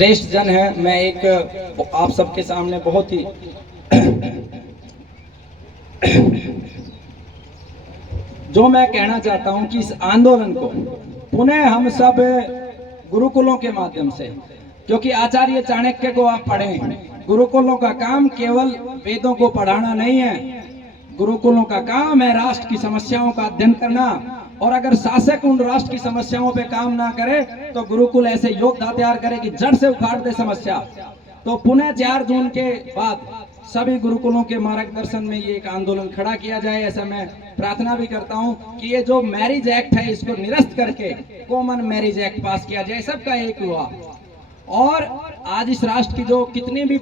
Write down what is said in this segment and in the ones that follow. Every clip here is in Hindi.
श्रेष्ठ जन है। मैं एक आप सबके सामने बहुत ही जो मैं कहना चाहता हूं कि इस आंदोलन को पुनः हम सब गुरुकुलों के माध्यम से, क्योंकि आचार्य चाणक्य को आप पढ़ें, गुरुकुलों का काम केवल वेदों को पढ़ाना नहीं है, गुरुकुलों का काम है राष्ट्र की समस्याओं का अध्ययन करना। और अगर शासक उन राष्ट्र की समस्याओं पे काम ना करे तो गुरुकुल ऐसे योद्धा तैयार करे कि जड़ से उखाड़ दे समस्या। तो पुनः 4 जून के बाद सभी गुरुकुलों के मार्गदर्शन में ये एक आंदोलन खड़ा किया जाए, ऐसा मैं प्रार्थना भी करता हूं कि ये जो मैरिज एक्ट है इसको निरस्त करके कॉमन मैरिज एक्ट पास किया जाए, सबका एक हुआ। और आज इस राष्ट्र की जो कितनी भी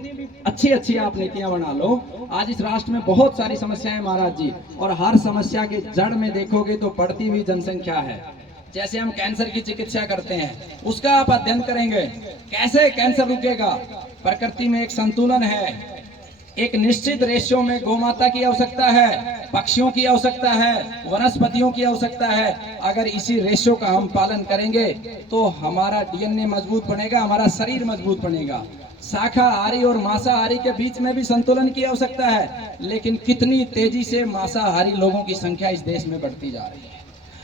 अच्छी आप नीतियां बना लो, आज इस राष्ट्र में बहुत सारी समस्याएं महाराज जी, और हर समस्या के जड़ में देखोगे तो बढ़ती हुई जनसंख्या है। जैसे हम कैंसर की चिकित्सा करते हैं, उसका आप अध्ययन करेंगे कैसे कैंसर रुकेगा। प्रकृति में एक संतुलन है, एक निश्चित रेशियो में गौमाता की आवश्यकता है, पक्षियों की आवश्यकता है, वनस्पतियों की आवश्यकता है। अगर इसी रेशियो का हम पालन करेंगे तो हमारा डीएनए मजबूत बनेगा, हमारा शरीर मजबूत बनेगा। शाकाहारी और मांसाहारी के बीच में भी संतुलन की आवश्यकता है, लेकिन कितनी तेजी से मांसाहारी लोगों की संख्या इस देश में बढ़ती जा रही है।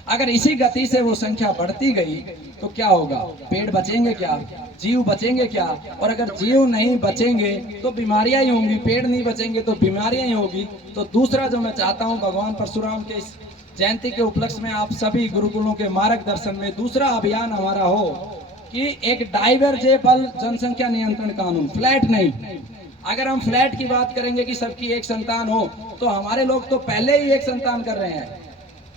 अगर इसी गति से वो संख्या बढ़ती गई तो क्या होगा? पेड़ बचेंगे क्या? जीव बचेंगे क्या? और अगर जीव नहीं बचेंगे तो बीमारियां ही होंगी, पेड़ नहीं बचेंगे तो बीमारियां ही होगी। तो दूसरा जो मैं चाहता हूं, भगवान परशुराम के इस जयंती के उपलक्ष्य में आप सभी गुरुकुलों के मार्गदर्शन में दूसरा अभियान हमारा हो कि एक डाइवर्जेबल जनसंख्या नियंत्रण कानून, फ्लैट नहीं। अगर हम फ्लैट की बात करेंगे कि सबकी एक संतान हो, तो हमारे लोग तो पहले ही एक संतान कर रहे हैं।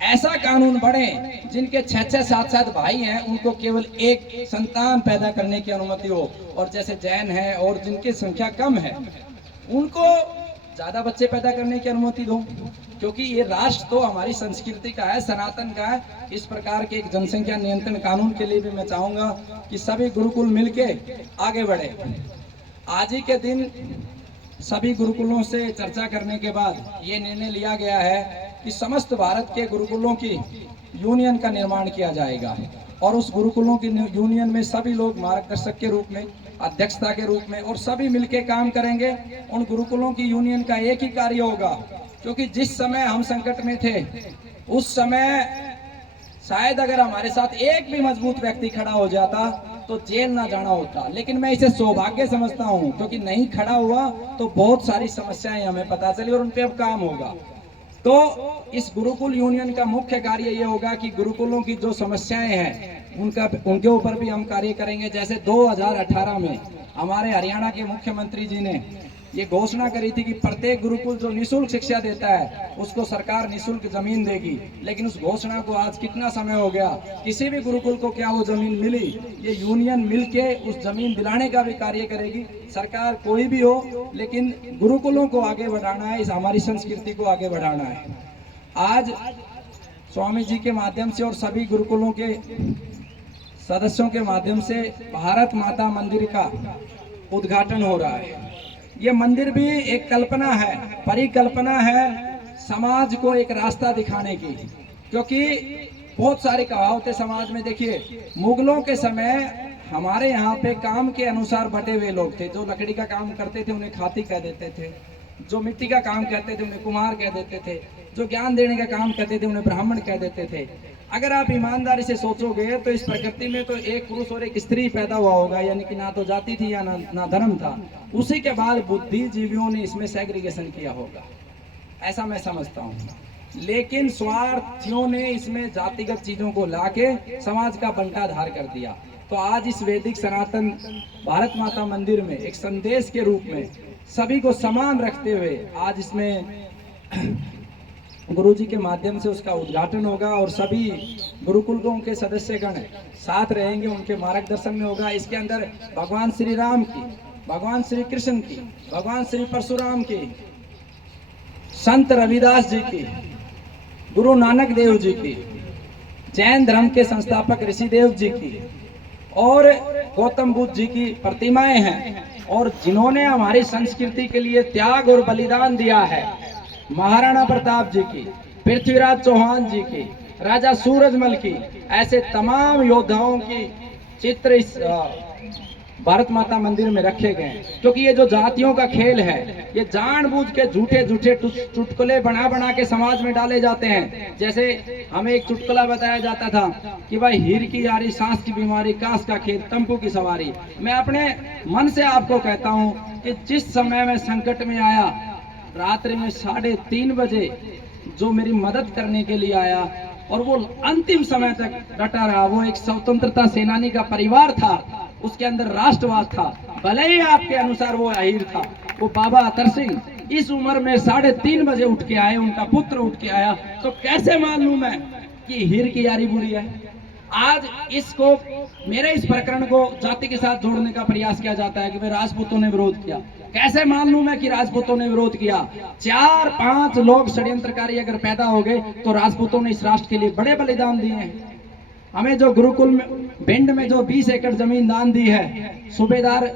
ऐसा कानून बने जिनके 6-6, 7-7 भाई हैं, उनको केवल एक संतान पैदा करने की अनुमति हो। और जैसे जैन है और जिनकी संख्या कम है, उनको ज्यादा बच्चे पैदा करने की अनुमति दो, क्योंकि ये राष्ट्र तो हमारी संस्कृति का है, सनातन का है। इस प्रकार के एक जनसंख्या नियंत्रण कानून के लिए भी मैं चाहूंगा कि सभी गुरुकुल मिलके आगे बढ़े। आज ही के दिन सभी गुरुकुलों से चर्चा करने के बाद ये निर्णय लिया गया है कि समस्त भारत के गुरुकुलों की यूनियन का निर्माण किया जाएगा, और उस गुरुकुलों की यूनियन में सभी लोग मार्गदर्शक के रूप में, अध्यक्षता के रूप में, और सभी मिलके काम करेंगे। उन गुरुकुलों की यूनियन का एक ही कार्य होगा, क्योंकि जिस समय हम संकट में थे उस समय शायद अगर हमारे साथ एक भी मजबूत व्यक्ति खड़ा हो जाता तो जेल ना जाना होता। लेकिन मैं इसे सौभाग्य समझता हूँ, क्योंकि नहीं खड़ा हुआ तो बहुत सारी समस्याएं हमें पता चली और उन पे अब काम होगा। तो इस गुरुकुल यूनियन का मुख्य कार्य ये होगा कि गुरुकुलों की जो समस्याएं हैं उनके ऊपर भी हम कार्य करेंगे। जैसे 2018 में हमारे हरियाणा के मुख्यमंत्री जी ने ये घोषणा करी थी कि प्रत्येक गुरुकुल जो निःशुल्क शिक्षा देता है उसको सरकार निःशुल्क जमीन देगी। लेकिन उस घोषणा को आज कितना समय हो गया, किसी भी गुरुकुल को क्या वो जमीन मिली? ये यूनियन मिलके उस जमीन दिलाने का भी कार्य करेगी। सरकार कोई भी हो, लेकिन गुरुकुलों को आगे बढ़ाना है, इस हमारी संस्कृति को आगे बढ़ाना है। आज स्वामी जी के माध्यम से और सभी गुरुकुलों के सदस्यों के माध्यम से भारत माता मंदिर का उद्घाटन हो रहा है। ये मंदिर भी एक कल्पना है, परिकल्पना है समाज को एक रास्ता दिखाने की, क्योंकि बहुत सारी कहावतें समाज में, देखिए मुगलों के समय हमारे यहाँ पे काम के अनुसार बटे हुए लोग थे। जो लकड़ी का काम करते थे उन्हें खाती कह देते थे, जो मिट्टी का काम करते थे उन्हें कुम्हार कह देते थे, जो ज्ञान देने का काम करते थे उन्हें ब्राह्मण कह देते थे। अगर आप ईमानदारी से सोचोगे तो इस प्रकृति में तो एक पुरुष और एक स्त्री पैदा हुआ होगा, यानी कि ना तो जाति थी या ना धर्म था। उसी के बाद बुद्धिजीवियों ने इसमें सेग्रीगेशन किया होगा, ऐसा मैं समझता हूँ। लेकिन स्वार्थियों ने इसमें जातिगत चीजों को लाके समाज का बंटाधार कर दिया। तो आज इस वैदिक सनातन भारत माता मंदिर में एक संदेश के रूप में सभी को समान रखते हुए आज इसमें गुरुजी के माध्यम से उसका उद्घाटन होगा, और सभी गुरुकुलों के सदस्यगण साथ रहेंगे, उनके मार्गदर्शन में होगा। इसके अंदर भगवान श्री राम की, भगवान श्री कृष्ण की, भगवान श्री परशुराम की, संत रविदास जी की, गुरु नानक देव जी की, जैन धर्म के संस्थापक ऋषिदेव जी की और गौतम बुद्ध जी की प्रतिमाएं हैं। और जिन्होंने हमारी संस्कृति के लिए त्याग और बलिदान दिया है, महाराणा प्रताप जी की, पृथ्वीराज चौहान जी की, राजा सूरजमल की, ऐसे तमाम योद्धाओं की चित्र इस भारत माता मंदिर में रखे गए हैं। क्योंकि ये जो जातियों का खेल है, ये जानबूझ के झूठे झूठे चुटकुले बना बना के समाज में डाले जाते हैं। जैसे हमें एक चुटकुला बताया जाता था कि भाई हीर की यारी, सांस की बीमारी, कास का खेत, टम्पू की सवारी। मैं अपने मन से आपको कहता हूँ कि जिस समय मैं संकट में आया, रात्रि में 3:30 बजे जो मेरी मदद करने के लिए आया और वो अंतिम समय तक डटा रहा, वो एक स्वतंत्रता सेनानी का परिवार था, उसके अंदर राष्ट्रवाद था। भले ही आपके अनुसार वो अहीर था, वो बाबा अतर सिंह इस उम्र में 3:30 बजे उठ के आए, उनका पुत्र उठ के आया, तो कैसे मान लूं मैं कि हीर की यारी बुरी है। आज इसको, मेरे इस प्रकरण को जाति के साथ जोड़ने का प्रयास किया जाता है कि भाई राजपूतों ने विरोध किया। कैसे मान लूं मैं कि राजपूतों ने विरोध किया? 4-5 लोग षड्यंत्रकारी अगर पैदा हो गए तो राजपूतों ने इस राष्ट्र के लिए बड़े बलिदान दिए हैं। हमें जो गुरुकुल में भिंड में जो 20 एकड़ जमीन दान दी है, सूबेदार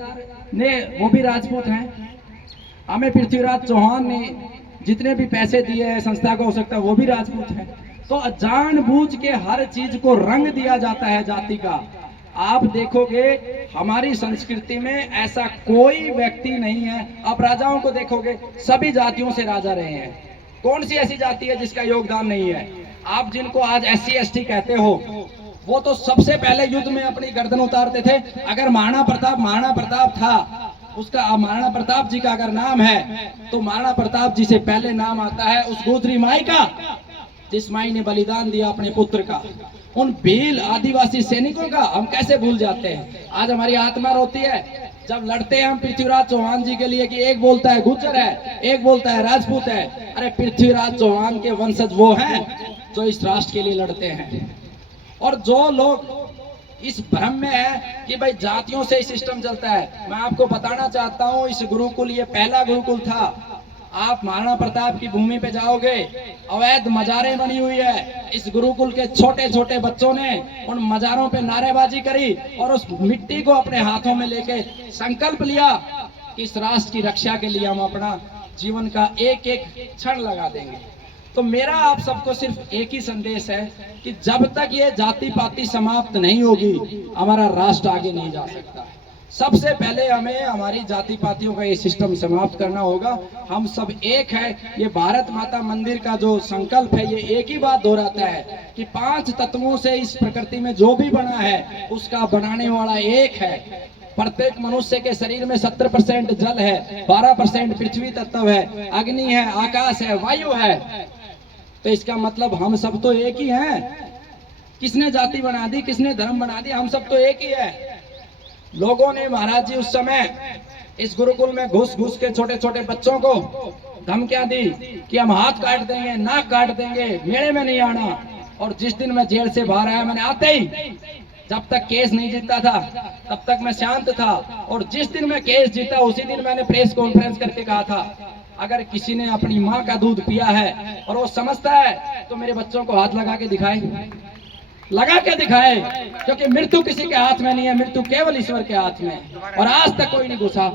ने, वो भी राजपूत हैं। हमें पृथ्वीराज चौहान ने जितने भी पैसे दिए हैं संस्था को, हो सकता है वो भी राजपूत है। तो जानबूझ के हर चीज को रंग दिया जाता है जाति का। आप देखोगे हमारी संस्कृति में ऐसा कोई व्यक्ति नहीं है। आप राजाओं को देखोगे, सभी जातियों से राजा रहे हैं। कौन सी ऐसी जाति है जिसका योगदान नहीं है? आप जिनको आज SC ST कहते हो, वो तो सबसे पहले युद्ध में अपनी गर्दन उतारते थे। अगर महाराणा प्रताप था, उसका महाराणा प्रताप जी का अगर नाम है तो महाराणा प्रताप जी से पहले नाम आता है उस गोत्री माई का, जिस माई ने बलिदान दिया अपने पुत्र का। उन भील आदिवासी सैनिकों का हम कैसे भूल जाते हैं? आज हमारी आत्मा रोती है जब लड़ते हैं हम पृथ्वीराज चौहान जी के लिए कि एक बोलता है गुर्जर है, एक बोलता है राजपूत है। अरे पृथ्वीराज चौहान के वंशज वो हैं जो इस राष्ट्र के लिए लड़ते हैं। और जो लोग इस भ्रम में है कि भाई जातियों से ही सिस्टम चलता है, मैं आपको बताना चाहता हूं, इस गुरुकुल ये पहला गुरुकुल था। आप महाराणा प्रताप की भूमि पे जाओगे, अवैध मजारें बनी हुई है। इस गुरुकुल के छोटे छोटे बच्चों ने उन मजारों पे नारेबाजी करी और उस मिट्टी को अपने हाथों में लेके संकल्प लिया कि इस राष्ट्र की रक्षा के लिए हम अपना जीवन का एक एक क्षण लगा देंगे। तो मेरा आप सबको सिर्फ एक ही संदेश है कि जब तक ये जाति पाति समाप्त नहीं होगी, हमारा राष्ट्र आगे नहीं जा सकता। सबसे पहले हमें हमारी जाति पातियों का ये सिस्टम समाप्त करना होगा। हम सब एक है। ये भारत माता मंदिर का जो संकल्प है, ये एक ही बात दोहराता है कि 5 तत्वों से इस प्रकृति में जो भी बना है उसका बनाने वाला एक है। प्रत्येक मनुष्य के शरीर में 70% जल है, 12% पृथ्वी तत्व है, अग्नि है, आकाश है, वायु है। तो इसका मतलब हम सब तो एक ही हैं। किसने जाति बना दी, किसने धर्म बना दिया? हम सब तो एक ही है। लोगों ने महाराज जी उस समय इस गुरुकुल में घुस घुस के छोटे छोटे बच्चों को धमकियां दी कि हम हाथ काट देंगे, नाक काट देंगे, मेले में नहीं आना। और जिस दिन मैं जेल से बाहर आया, मैंने आते ही, जब तक केस नहीं जीता था तब तक मैं शांत था, और जिस दिन मैं केस जीता उसी दिन मैंने प्रेस कॉन्फ्रेंस करके कहा था, अगर किसी ने अपनी माँ का दूध पिया है और वो समझता है तो मेरे बच्चों को हाथ लगा के दिखाए, लगा के दिखाए। क्योंकि मृत्यु किसी के हाथ में नहीं है, मृत्यु केवल ईश्वर के हाथ में है। और आज तक कोई नहीं घुसा।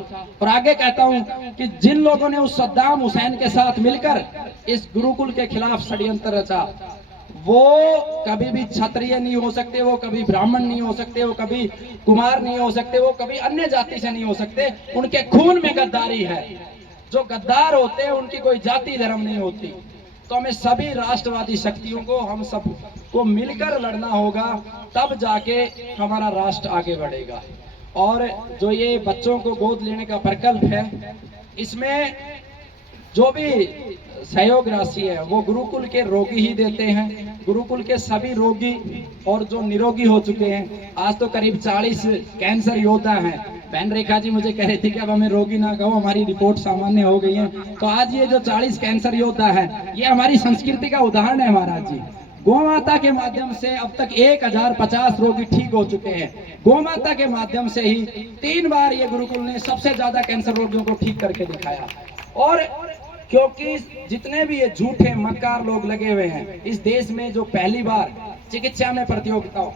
और आगे कहता हूं कि जिन लोगों ने उस सद्दाम हुसैन के साथ मिलकर इस गुरुकुल के खिलाफ षड्यंत्र रचा, वो कभी भी क्षत्रिय नहीं हो सकते, वो कभी ब्राह्मण नहीं हो सकते, वो कभी कुमार नहीं हो सकते, वो कभी अन्य जाति से नहीं हो सकते। उनके खून में गद्दारी है। जो गद्दार होते हैं उनकी कोई जाति धर्म नहीं होती। तो हमें सभी राष्ट्रवादी शक्तियों को, हम सब को मिलकर लड़ना होगा, तब जाके हमारा राष्ट्र आगे बढ़ेगा। और जो ये बच्चों को गोद लेने का प्रकल्प है, इसमें जो भी सहयोग राशि है वो गुरुकुल के रोगी ही देते हैं। गुरुकुल के सभी रोगी और जो निरोगी हो चुके हैं, आज तो करीब 40 कैंसर योद्धा हैं। बहन रेखा जी मुझे कह रही थी कि अब हमें रोगी ना कहो, हमारी रिपोर्ट सामान्य हो गई है। तो आज ये जो 40 कैंसर योद्धा है, ये हमारी संस्कृति का उदाहरण है महाराज जी। गौ माता के माध्यम से अब तक 1050 रोगी ठीक हो चुके हैं। गौ माता के माध्यम से ही 3 बार ये गुरुकुल ने सबसे ज्यादा कैंसर रोगियों को ठीक करके दिखाया। और क्योंकि जितने भी ये झूठे मक्कार लोग लगे हुए हैं इस देश में, जो पहली बार चिकित्सा में प्रतियोगिता हो,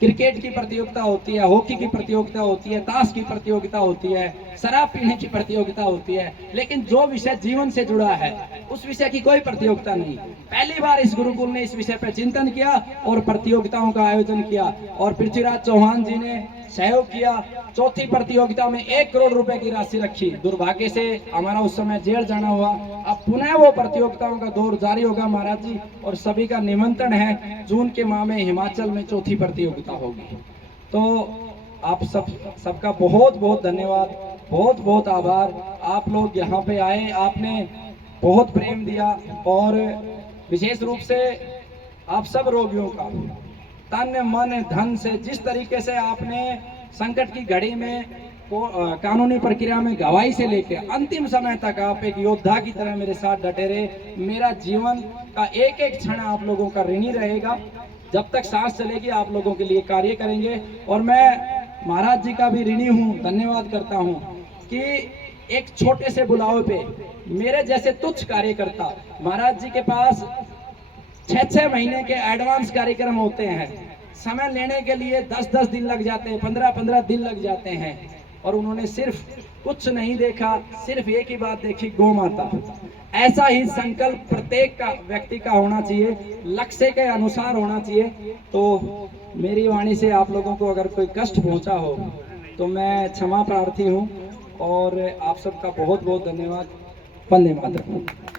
क्रिकेट की प्रतियोगिता होती है, हॉकी की प्रतियोगिता होती है, ताश की प्रतियोगिता होती है, शराब पीने की प्रतियोगिता होती है, लेकिन जो विषय जीवन से जुड़ा है उस विषय की कोई प्रतियोगिता नहीं। पहली बार इस गुरुकुल ने इस विषय पर चिंतन किया और प्रतियोगिताओं का आयोजन किया। और पृथ्वीराज चौहान जी ने सहयोग किया। चौथी प्रतियोगिता में 1 करोड़ रुपए की राशि रखी। दुर्भाग्य से हमारा उस समय जेल जाना हुआ। अब पुनः वो प्रतियोगिताओं का दौर जारी होगा महाराज जी, और सभी का निमंत्रण है। जून के माह में हिमाचल में चौथी प्रतियोगिता होगी। तो आप सबका बहुत बहुत धन्यवाद, बहुत बहुत आभार। आप लोग यहाँ पे आए, आपने बहुत प्रेम दिया, और विशेष रूप से आप सब रोगियों का तन मन धन से जिस तरीके से आपने संकट की घड़ी में कानूनी प्रक्रिया में गवाही से लेकर अंतिम समय तक आप एक योद्धा की तरह मेरे साथ डटे रहे। मेरा जीवन का एक एक क्षण आप लोगों का ऋणी रहेगा। जब तक सांस चलेगी आप लोगों के लिए कार्य करेंगे। और मैं महाराज जी का भी ऋणी हूँ, धन्यवाद करता हूँ कि एक छोटे से बुलावे पे मेरे जैसे तुच्छ कार्यकर्ता, महाराज जी के पास 6-6 महीने के एडवांस कार्यक्रम होते हैं। समय लेने के लिए 10-10 दिन लग जाते हैं, 15-15 दिन लग जाते हैं, और उन्होंने सिर्फ कुछ नहीं देखा, सिर्फ एक ही बात देखी, गौ माता। ऐसा ही संकल्प प्रत्येक का व्यक्ति का होना चाहिए, लक्ष्य के अनुसार होना चाहिए। तो मेरी वाणी से आप लोगों को अगर कोई कष्ट पहुंचा हो तो मैं क्षमा प्रार्थी हूं, और आप सबका बहुत बहुत धन्यवाद। वंदे मातरम।